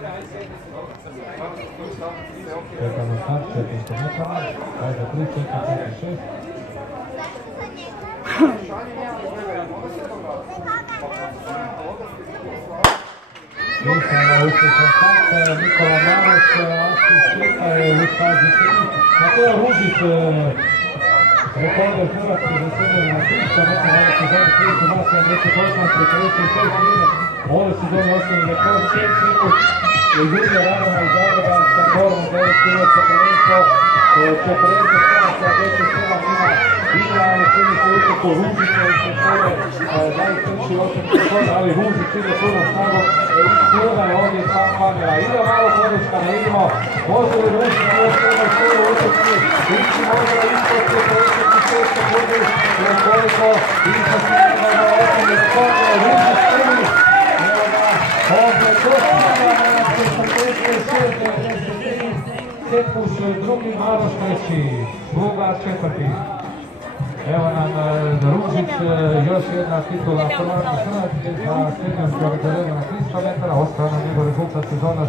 Čekamo start, 400 metara, ajde 3, 4, 5, 6. Nisam uspješan start, Nikola Maroš, asistenta je u fazi 3. Mateo Ružić, rekorder Hrvatske za srednje na 300 metara, ove sezone 38, 46 minut. Ove sezone osnovni rekord 6 minut. Jurija Ravana iz Zagreba sa Gorom 9 minuta prvenstvo, 40 stranaca, 10-7 ima ali čini se utoku Ružića i se svoje najkrši osnovni rekord, ali Ružić ide puno snagom i skruga je ovdje sam kamera. Ide malo podrška, ne vidimo, može li Ružić još jedno svoje utočki, ići može ispod 46 sekundi, nekoliko, iza snimljena na osnovni rekord, Ružić prvi, ovdje dostavljena na 46-93, Cepuš drugi, Maroš treći, Bugar četvrti. Evo nam Ružić, još jedna titula prvaka Hrvatske za seniorsko rekorder na 300 metara, ostao nam njegov rezultat sezona.